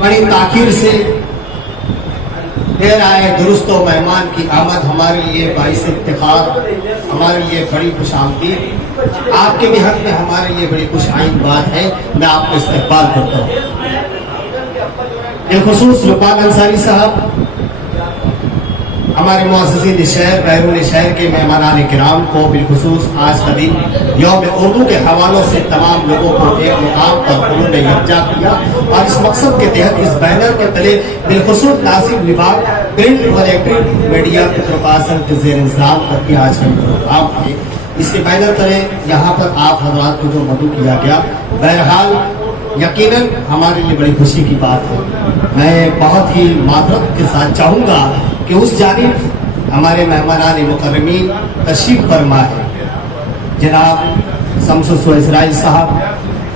بڑی تاخیر سے دیر آئے درست و مہمان کی آمد ہمارے لیے باعث افتخار، ہمارے لیے بڑی خوش آمدید، آپ کے بھی حق میں ہمارے لیے بڑی خوش آئند بات ہے۔ میں آپ کا استقبال کرتا ہوں۔ بالخصوص لقمان انصاری صاحب، ہمارے مؤسسین شہر بیرون شہر کے مہمانان کرام کو بالخصوص آج کا دن یوم اردو کے حوالوں سے تمام لوگوں کو ایک مقام پر انہوں نے یکجا کیا، اور اس مقصد کے تحت اس بینر کے تلے بالخصوص ناصب وبھاگ پرنٹ اور الیکٹرک میڈیا پترکاسن کے زیر انتظام کر کے آج کا پروگرام ہے۔ اس کے بینر تلے یہاں پر آپ حضرات کو جو مدعو کیا گیا، بہرحال یقیناً ہمارے لیے بڑی خوشی کی بات ہے۔ میں بہت ہی معذرت کے ساتھ چاہوں گا کہ اس جانب ہمارے مہمانان مکرمین تشریف فرما ہے، جناب شمس اسرائیل صاحب،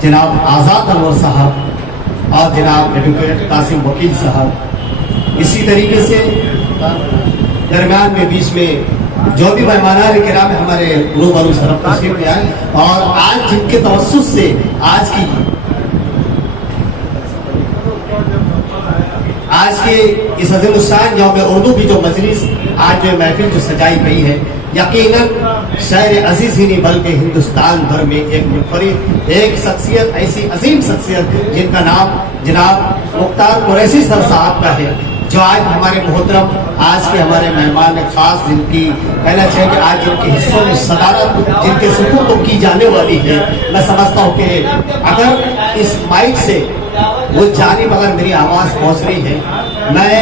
جناب آزاد انور صاحب اور جناب ایڈوکیٹ قاسم وکیل صاحب۔ اسی طریقے سے درمیان میں بیچ میں جو بھی مہمانان کرام ہمارے روبرو سرف تشریف لے آئے، اور آج جن کے توسط سے آج کے اس عظیم الشان یوم اردو کی جو مجلس آج جو محفل جو سجائی گئی ہے، یقیناً شہر عزیز ہی نہیں بلکہ ہندوستان بھر میں ایک منفرد ایک شخصیت، ایسی عظیم شخصیت جن کا نام جناب مختار قریشی سر صاحب کا ہے، جو آج ہمارے محترم آج کے ہمارے مہمان خاص جن کی کہنا چاہیے کہ آج جن کے حصوں میں صدارت جن کے سپرد کی جانے والی ہے۔ میں سمجھتا ہوں کہ اگر اس مائک سے وہ جانب اگر میری آواز پہنچ رہی ہے، میں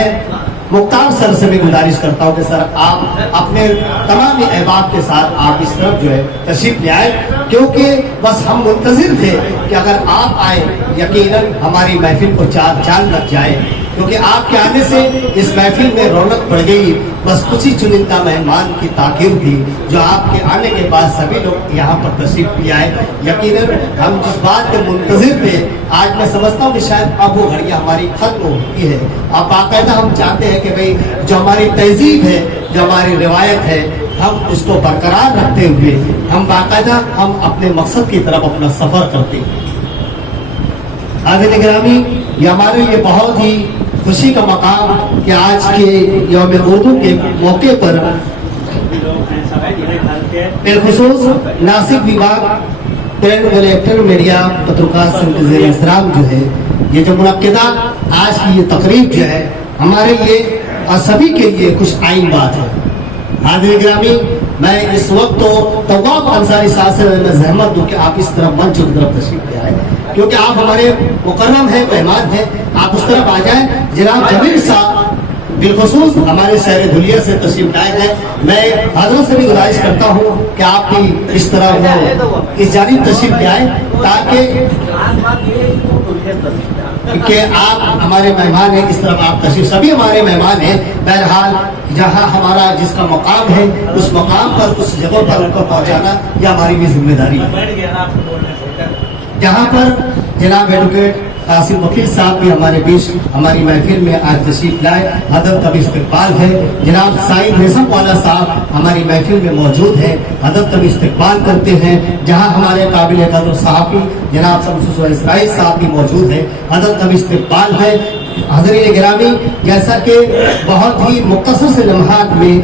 مختار سر سے بھی گزارش کرتا ہوں کہ سر آپ اپنے تمام احباب کے ساتھ آپ اس طرف جو ہے تشریف لے آئے، کیونکہ بس ہم منتظر تھے کہ اگر آپ آئے یقیناً ہماری محفل کو چار چاند لگ جائے، کیونکہ آپ کے آنے سے اس محفل میں رونق بڑھ گئی۔ بس کچھ ہی چنندہ مہمان کی تاخیر تھی، جو آپ کے آنے کے بعد سبھی لوگ یہاں پر تشریف لے آئے۔ یقیناً ہم جس بات کے منتظر تھے، آج میں سمجھتا ہوں کہ شاید اب وہ گھڑیاں ہماری ختم ہو چکی ہے۔ اب باقاعدہ ہم چاہتے ہیں کہ بھئی جو ہماری تہذیب ہے، جو ہماری روایت ہے، ہم اس کو برقرار رکھتے ہوئے ہم باقاعدہ ہم اپنے مقصد کی طرف اپنا سفر کرتے ہیں۔ حاضرین گرامی، یہ ہمارے لیے بہت ہی خوشی کا مقام کہ آج کے یوم اردو کے موقع پر بالخصوص ناصب وبھاگ پرنٹ اور الیکٹرک میڈیا پترکاسن کے زیر انتظام جو ہے یہ جو منعقدہ آج کی یہ تقریب جو ہے ہمارے لیے اور سبھی کے لیے خوش آئند بات ہے۔ حاضرین گرامی، میں اس وقت تو طواب انصاری صاحب سے میں زحمت دوں کہ آپ اس طرف منچ کی طرف تشریف لے آئے، کیونکہ آپ ہمارے مکرم ہیں، مہمان ہیں، آپ اس طرف آ جائیں۔ جناب جمیل صاحب بالخصوص ہمارے شہر دھلیہ سے تشریف لائے ہیں، میں حضرت سے بھی گزارش کرتا ہوں کہ آپ بھی اس طرح اس جانب تشریف لے آئیں، تاکہ کہ آپ ہمارے مہمان ہیں، اس طرف آپ تشریف، سبھی ہمارے مہمان ہیں۔ بہرحال جہاں ہمارا جس کا مقام ہے اس مقام پر اس جگہ پر ان کو پہنچانا یہ ہماری بھی ذمہ داری ہے۔ جہاں پر جناب ایڈوکیٹ قاسم وکیل صاحب بھی ہمارے بیچ ہماری محفل میں آج تشریف لائے، حضرت کا بھی استقبال ہے۔ جناب سعید ریشم والا صاحب ہماری محفل میں موجود ہے، حضرت کا بھی استقبال کرتے ہیں۔ جہاں ہمارے قابل قدر صحافی جناب شمس اسرائیل صاحب بھی موجود ہیں، حضرت کا بھی استقبال ہے۔ حضرین گرامی، جیسا کہ بہت ہی مختصر سے لمحات میں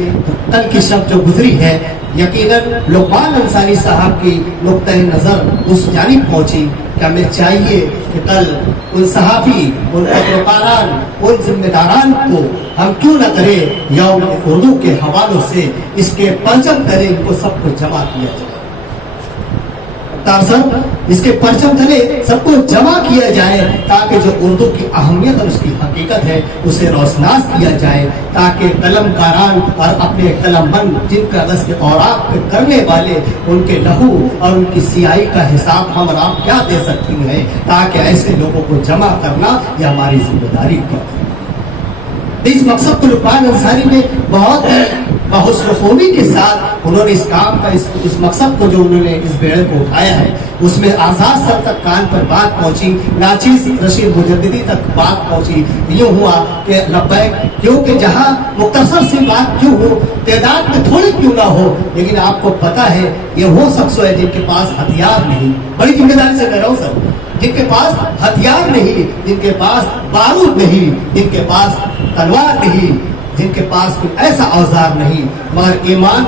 کل کی شب جو گزری ہے، یقیناً لقمان انصاری صاحب کی نقطۂ نظر اس جانب پہنچی کہ ہمیں چاہیے کہ کل ان صحافی، ان پترکاران، ان ذمہ داران کو ہم کیوں نہ کریں یوم اردو کے حوالوں سے اس کے پرچم تلے ان کو سب کو جمع کیا جائے۔ اس کے پرچم تلے سب کو جمع کیا جائے، تاکہ جو اردو کی اہمیت اور اس کی حقیقت ہے اسے روشناس کیا جائے، تاکہ قلم کاران اور اپنے قلم بند جن کاغذ کے اوراق پہ کرنے والے ان کے لہو اور ان کی سیاہی کا حساب ہم اور آپ کیا دے سکتی ہیں، تاکہ ایسے لوگوں کو جمع کرنا یہ ہماری ذمہ داری ہے۔ तो इस मकसद को लुकमान अंसारी ने बहुत हुस्न खूबी के साथ उन्होंने इस काम का इस मकसद को जो उन्होंने इस बेड़े को उठाया है, उसमें आजाद सर तक कान पर बात पहुंची, नाचीज रशीद मुजद्दिदी तक बात पहुंची। यूं हुआ कि लब्बैक, क्योंकि जहां मुख्तसर सी बात क्यों हो, तादाद में थोड़ी क्यों ना हो, लेकिन आपको पता है ये वो शख्स है जिनके पास हथियार नहीं, बड़ी जिम्मेदारी से कह रहा हूं सर, जिनके पास हथियार नहीं, जिनके पास बारूद नहीं, जिनके पास तलवार नहीं, जिनके पास कोई ऐसा औजार नहीं, मगर ईमान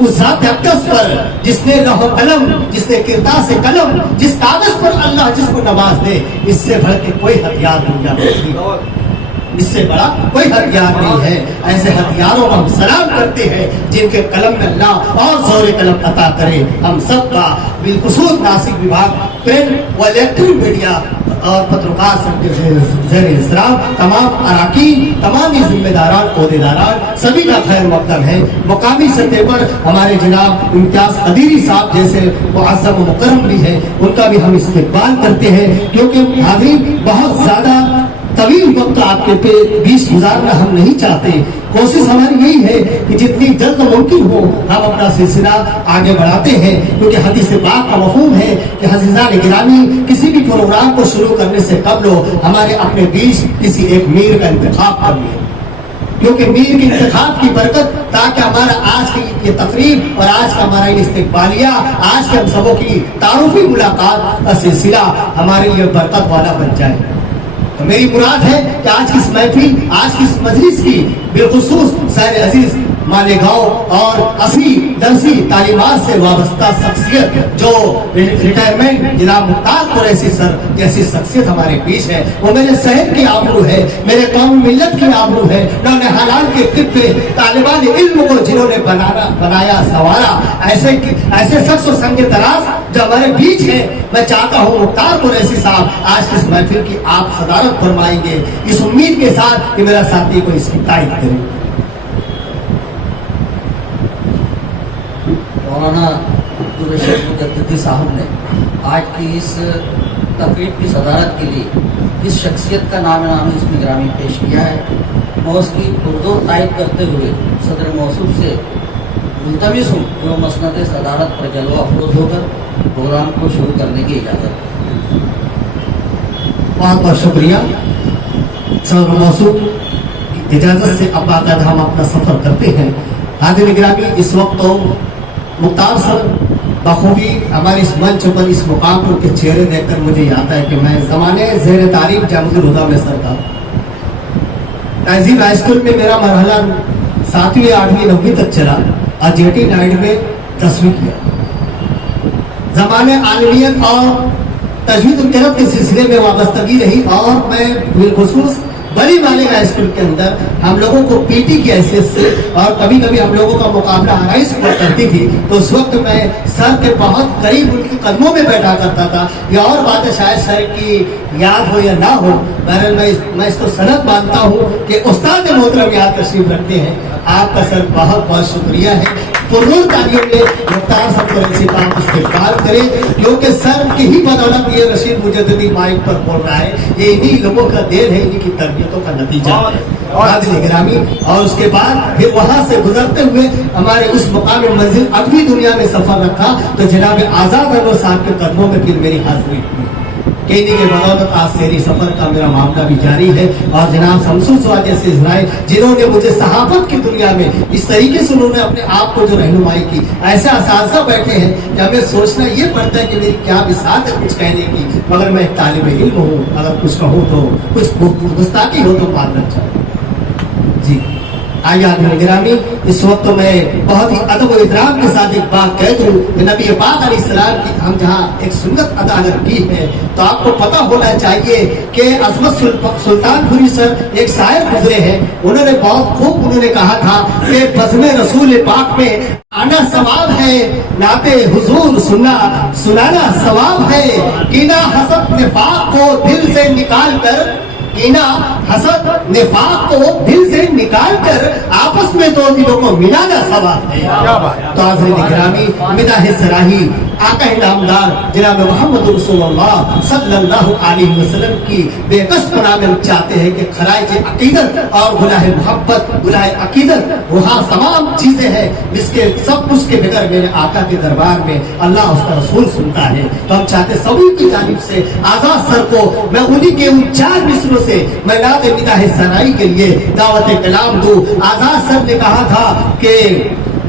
उस ज़ात अक़दस पर जिसने लौह कलम, जिसने किरदार से कलम, जिस कागज पर अल्लाह जिसको नवाज दे, इससे बढ़ के कोई हथियार दुनिया में नहीं, इससे बड़ा कोई हथियार नहीं है। ऐसे हथियारों को हम सलाम करते हैं जिनके कलम में अल्लाह और जोर कलम अता करे। हम सब का बिलखुसूस नासिक विभाग, प्रिंट व इलेक्ट्रॉनिक मीडिया और पत्रकार तमाम अराकीन, तमाम जिम्मेदारान, ओहदेदारान, सभी का खैर मकदम है। मुकामी सतह पर हमारे जनाब इम्तियाज कदीरी साहब जैसे मुअज़्ज़म व मुकर्रम भी है, उनका भी हम इस्तेक़बाल करते हैं, क्योंकि हाज़रीन बहुत ज़्यादा तवील वक्त आपके बीच गुजारना हम नहीं चाहते। कोशिश हमारी यही है कि जितनी जल्द मुमकिन हो हम अपना सिलसिला आगे बढ़ाते हैं, क्योंकि हदीस पाक का मफ़हूम है कि हज़ीज़ान गिरामी किसी भी प्रोग्राम को शुरू करने से कबल हमारे अपने बीच किसी एक मीर का इंतखाब कर लिया, क्योंकि मीर के इंतखाब की बरकत, ताकि हमारा आज की ये तकरीब और आज का हमारा इस्तिक़बालिया, आज के हम सबों की तारुफी मुलाकात का सिलसिला हमारे लिए बरकत वाला बन जाए। तो मेरी मुराद है कि आज की इस महफिल, आज की इस मजलिस की बिलखुसूस सैर अजीज मालेगांव और असली दरसी तालीमात से वाबस्ता शख्सियत जो रिटायरमेंट जनाब मुख्तार कुरैशी सर जैसी शख्सियत हमारे बीच है, वो मेरे शहर की आबरू है, मेरे कौम मिल्लत की आबरू है। उन्होंने हालाल के कितने तालिबान इल्म को जिन्होंने बनाया संवारा, ऐसे शख्स संग दराज जो हमारे बीच है, मैं चाहता हूँ मुख्तार कुरैशी साहब आज की इस महफिल की आप सदारत फरमाएंगे, इस उम्मीद के साथ कि मेरा साथी को इसकी तारीफ करे। मौलाना अब्दुल रशीद मुजद्दिदी साहब ने आज की इस तकरीब की सदारत के लिए जिस शख्सियत का नाम इसमें ग्रामी पेश किया है, मैं उसकी पुरजोर तारीफ करते हुए सदर मौसूफ से मुल्तमिस हूँ कि वो मसनद सदारत पर जलवा अफरोज होकर प्रोग्राम को शुरू करने की इजाज़त। बहुत बहुत शुक्रिया सदर मौसूफ, इजाज़त से अब बाकायदा हम अपना सफ़र करते हैं। हाज़िर गिरामी, इस वक्त तो मुख्तार सर बखूबी हमारे इस मंच पर, इस मुकाम पर उनके चेहरे देखकर मुझे याद है कि मैं ज़माने ज़ेर तारीफ जामुल हुदा में सर था। तहजीब हाई स्कूल में मेरा मरहला 7वीं 8वीं 9वीं तक चला और जेटी नाइट में 10वीं किया। ज़माने आलमियत और तजवीद तिलत के सिलसिले में वाबस्तगी रही, और मैं बिलखुसूस बड़ी मालेगांव स्कूल के अंदर हम लोगों को पीटी की हैसियत से, और कभी कभी हम लोगों का मुकाबला हराइस हुआ करती थी, तो उस वक्त मैं सर के बहुत करीब उनके कदमों में बैठा करता था। ये और बात है, शायद सर की याद हो या ना हो, बहरहाल मैं इसको सनद मानता हूँ कि उस्ताद मोहतरम याद तशरीफ रखते हैं। आपका सर बहुत बहुत शुक्रिया है। पुरनूर तालियों में मुख्तार साहब को ऐसी बात इस्तेमाल करें, क्योंकि सर की ही बदौलत ये रशीद मुजद्दिदी माइक पर बोल रहा है। ये इन्हीं लोगों का देन है, इन्हीं की तरबियतों का नतीजा है। हाज़िर गिरामी, और उसके बाद फिर वहाँ से गुजरते हुए हमारे उस मुकाम मंजिल अगली दुनिया में सफर रखा, तो जनाब आज़ाद अनवर साहब के कदमों में फिर मेरी हाजिरी हुई। केनी के बदौलत आज सेरी सफर का मेरा मामला भी जारी है, और जनाब शमसुल सवाद जैसे इज़राइल जिन्होंने मुझे सहाफत की दुनिया में इस तरीके से उन्होंने अपने आप को जो रहनुमाई की, ऐसे असातिज़ा बैठे हैं कि हमें सोचना ये पड़ता है कि मेरी क्या बिसात है कुछ कहने की, मगर मैं एक तालिब इल्म हूँ, अगर कुछ कहूँ तो कुछ गुस्ताखी हो तो मान रखा जी। आइए गिरामी, इस वक्त तो मैं बहुत ही अदब और इकराम के साथ एक बात कह दूं कि नबी पाक अलैहिस्सलाम की हम जहाँ एक सुन्नत अदा अगर की है, तो आपको पता होना चाहिए कि अज़मत सुल्तानपुरी सर एक शायर गुजरे हैं, उन्होंने बहुत खूब उन्होंने कहा था कि बज़्म रसूल पाक में आना सवाब है, नाते हुजूर सुनाना सवाब है, कीना हसद निफाक को दिल से निकाल कर, कीना हसद निफाक को दिल से निकाल कर आपस में दो दिलों को मिलाना सवाब है। तो हाज़िरीन गिरामी, मिदाह सराही आका नामदार जनाब मोहम्मद रसूलुल्लाह सल्लल्लाहु अलैहि वसल्लम की बेकस पनाह में चाहते हैं कि खराज अकीदत और गुलाह मोहब्बत गुलाह अकीदत वहाँ तमाम चीजें हैं जिसके सब कुछ के बगैर मेरे आका के दरबार में अल्लाह उसका रसूल सुनता है। तो हम चाहते सभी की जानिब से आजाद सर को मैं उन्हीं के उन 4 मिसरों से मैं नात मिदाह सनाई के लिए दावत कलाम दूं। आजाद सर ने कहा था कि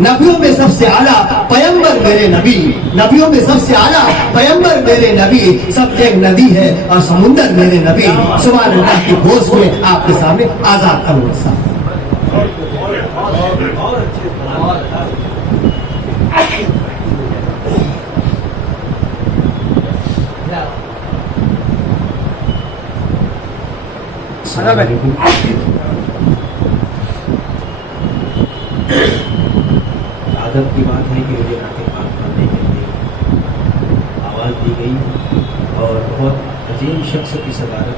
नबियों में सबसे आला पैगंबर मेरे नबी, नबियों में सबसे आला पैगंबर मेरे नबी, सब एक नदी है और समुंदर मेरे नबी। सुभान अल्लाह की घोष में आपके सामने आजाद अनवर साहब। आदत की बात है कि मुझे नाते पाक पढ़ने के लिए आवाज़ दी गई और बहुत अजीम शख्स की सदारत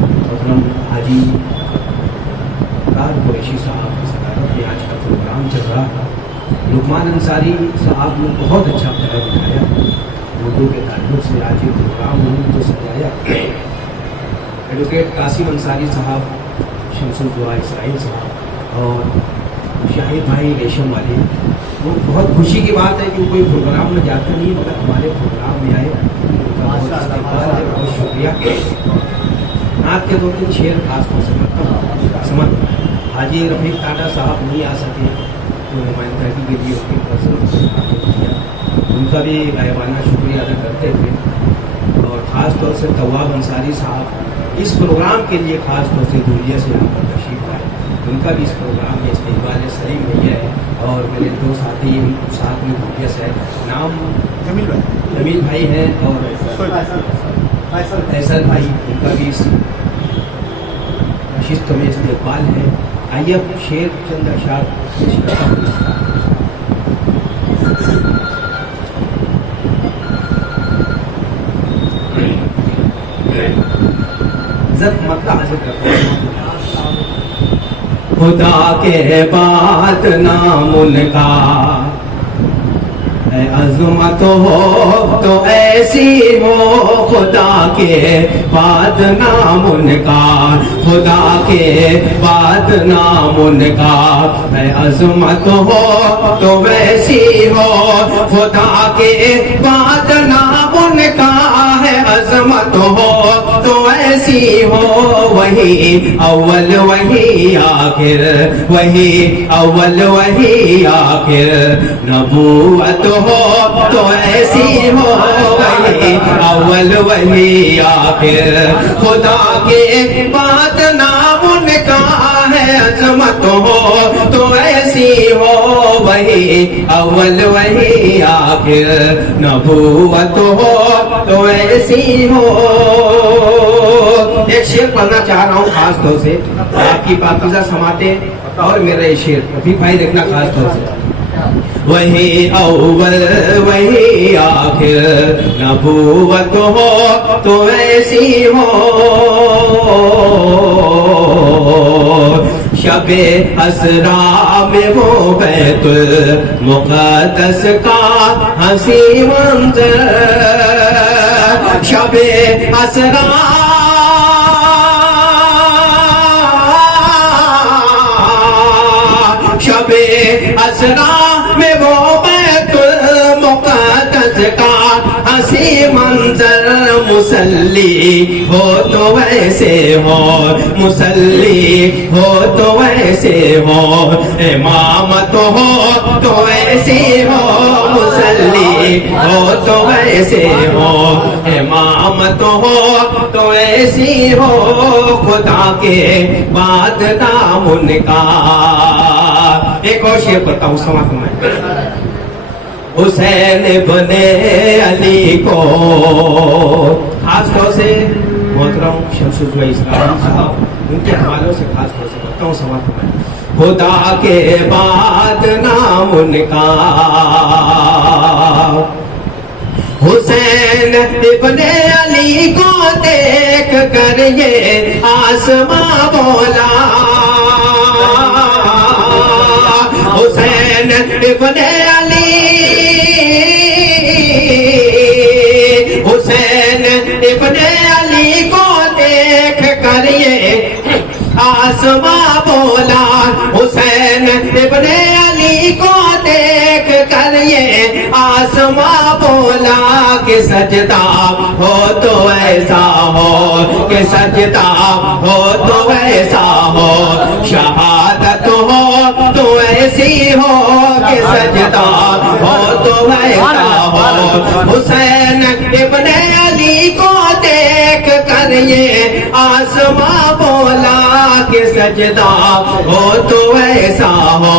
मोहतरम हाजी कुरैशी साहब की सदारत में आज का प्रोग्राम चल रहा है। लुकमान अंसारी साहब ने बहुत अच्छा प्यार दिखाया, उर्दू के ताल्लुक से आज ये प्रोग्राम उन्होंने जो सजाया। एडवोकेट कासिम अंसारी साहब, शमसुल दुआ इसराइल साहब और शाहिद भाई रेशम वाले, वो बहुत खुशी की बात है कि कोई प्रोग्राम में जाता नहीं मगर हमारे प्रोग्राम में आए, उनका बहुत इस्तेमाल है, बहुत शुक्रिया। नात के 2-3 शेर खास तौर से समझ हाजी रफीक टाटा साहब नहीं आ सके तो नुमाइंदगी के लिए उनके पर्सन किया, उनका भी गायबाना शुक्रिया अदा करते थे। और ख़ास तौर से तवाब अंसारी साहब इस प्रोग्राम के लिए ख़ास तौर से दुनिया से यहाँ पर तशरीफ लाए, उनका भी इस प्रोग्राम में इस्तेमाल सलीम भैया है और मेरे 2 साथी साथ में भैया है, नाम जमील भाई हैं और फैसल भाई, उनका भी इस नशिस्त में इस्तेमाल है। आइए अब शेर चंद अशार पेश करता हूँ। खुदा के बाद नाम उनका अज़मत हो तो ऐसी हो, खुदा के बाद नाम उनका, खुदा के बाद नाम उनका अज़मत हो तो वैसी हो, खुदा के बाद नाम उनका है अज़मत हो तो ऐसी हो। वही अव्वल वही आखिर, वही अव्वल वही आखिर, नबूवत हो तो ऐसी हो, वही अव्वल वही आखिर, खुदा के बाद नाम उनका है अज़मत हो तो ऐसी हो, वही अव्वल वही आखिर, नबूवत हो तो ऐसी हो। एक शेर पढ़ना चाह रहा हूँ खास तौर से, आपकी पाकीज़ा समाते और मेरा ये शेर रफीक भाई देखना खास तौर से। वही अव्वल वही आखिर, नबूवत हो तो ऐसी हो, शबे असरा में वो बैतुल मुक़द्दस का हंसी मंज़र, शबे असरा शबे असरा में वो बैतुल मुक़द्दस का हंसी मंजर, मुसल्ली हो तो वैसे हो, मुसल्ली हो तो वैसे हो, इमामत हो तो ऐसी हो, मुसल्ली हो तो वैसे हो, इमामत हो तो ऐसी हो, खुदा के बाद नाम उनका। एक और शेर बताऊं समाप्त में। हुसैन बने अली को, खास तौर से मोहतरम शमसुल इस्लाम साहब, उनके हवालों से खास तौर से बताऊं समाप्त में। खुदा के बाद नाम उनका, हुसैन इब्ने अली को देख कर ये आसमां बोला, हुसैन इब्ने अली آسماں بولا حسین ابن علی کو دیکھ کر یہ آسماں بولا کہ سجدہ ہو تو ایسا ہو کہ سجدہ ہو تو ایسا ہو شہادت ہو تو ایسی ہو کہ سجدہ ہو تو ایسا ہو حسین ابن علی کو دیکھ کر یہ آسماں بولا کہ سجدہ ہو تو ایسا ہو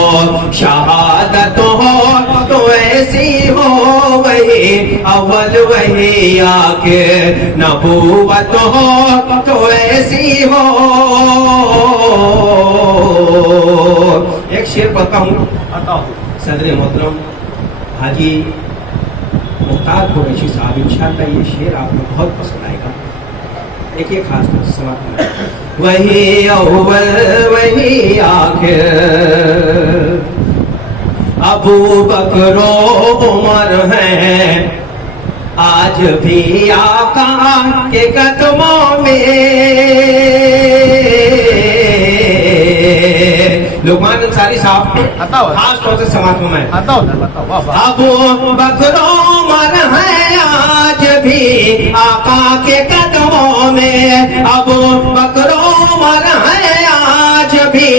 شہادت ہو تو ایسی ہو وہی اول وہی آخر نبوت ہو تو ایسی ہو. ایک شعر پڑھتا ہوں صدر محترم حاجی مختار قریشی صاحب، انشاءاللہ یہ شعر آپ کو بہت پسند آئے گا. ایک خاص طور سے سماعت کریں. وہی اول وہی آخر ابو بکر و عمر ہیں آج بھی آقا کے قدموں میں. لقمان انصاری صاحب خاص طور سے سماعت میں ابو بکر و عمر ہیں آج بھی آقا کے قدموں میں. ابو بکر و عمر ہیں آج بھی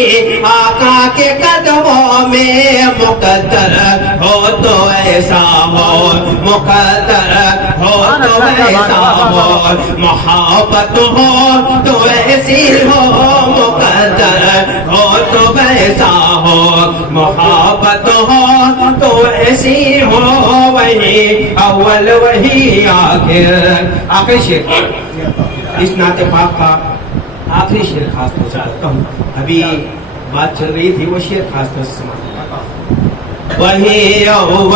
آقا کے قدموں میں. مقدر ہو تو ایسا ہو مقدر ہو تو ایسا ہو محبت ہو تو ایسی ہو مقدر ہو تو ایسا ہو محبت ہو تو ایسی ہو وہی اول وہی آخر. آخری شعر اس نعت پاک کا آخری شعر خاص طور سے پڑھتا ہوں. ابھی بات چل رہی تھی وہ شعر خاص طور سے سماعت. وہی اول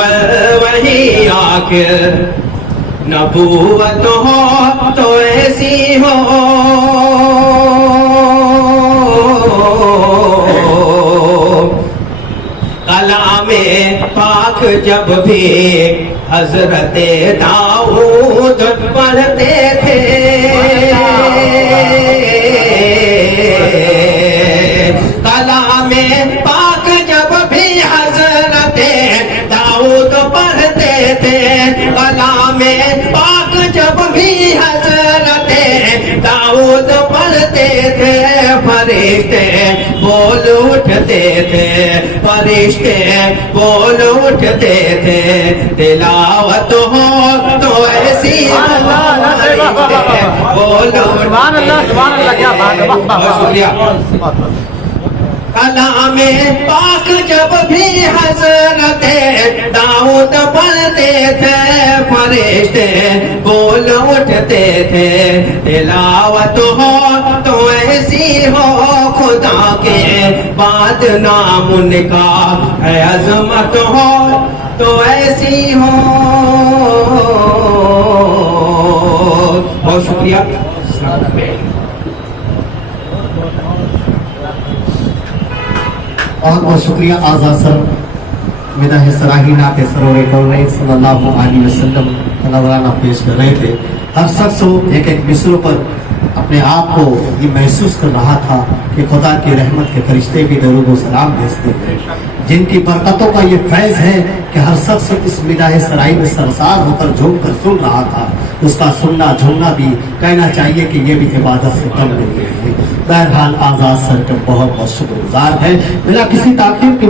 وہی آخر نبوت ہو تو ایسی ہو کلام پاک جب بھی حضرت داؤد پڑھتے تھے کلام پاک جب بھی حضرت داؤد پڑھتے تھے کلام پاک جب بھی حضرت داؤد پڑھتے تھے فرشتے بول اٹھتے تھے فرشتے بول اٹھتے تھے تلاوت ہو تو ایسی بول کلام پاک جب بھی حضرت داؤد پڑھتے تھے فرشتے بول اٹھتے تھے تلاوت ہو تو ایسی ہو خدا کے بعد نام ان کا ہے عظمت ہو تو ایسی ہو. بہت شکریہ. بہت بہت شکریہ آزاد سر. مدح سراہی نعت سرور کون صلی اللہ علیہ وسلم کا نذرانہ پیش کر رہے تھے. ہر شخص ایک ایک مصروں پر اپنے آپ کو یہ محسوس کر رہا تھا کہ خدا کی رحمت کے فرشتے بھی درود و سلام بھیجتے ہیں جن کی برکتوں کا یہ فیض ہے کہ ہر شخص اس مدح سرائی میں سرسار ہو کر جھوم کر سن رہا تھا. اس کا سننا جھومنا بھی کہنا چاہیے کہ یہ بھی عبادت سے کم نہیں ہے. بہرحال آزاد سر کا بہت بہت شکر گزار ہے بنا کسی تاخیر کے.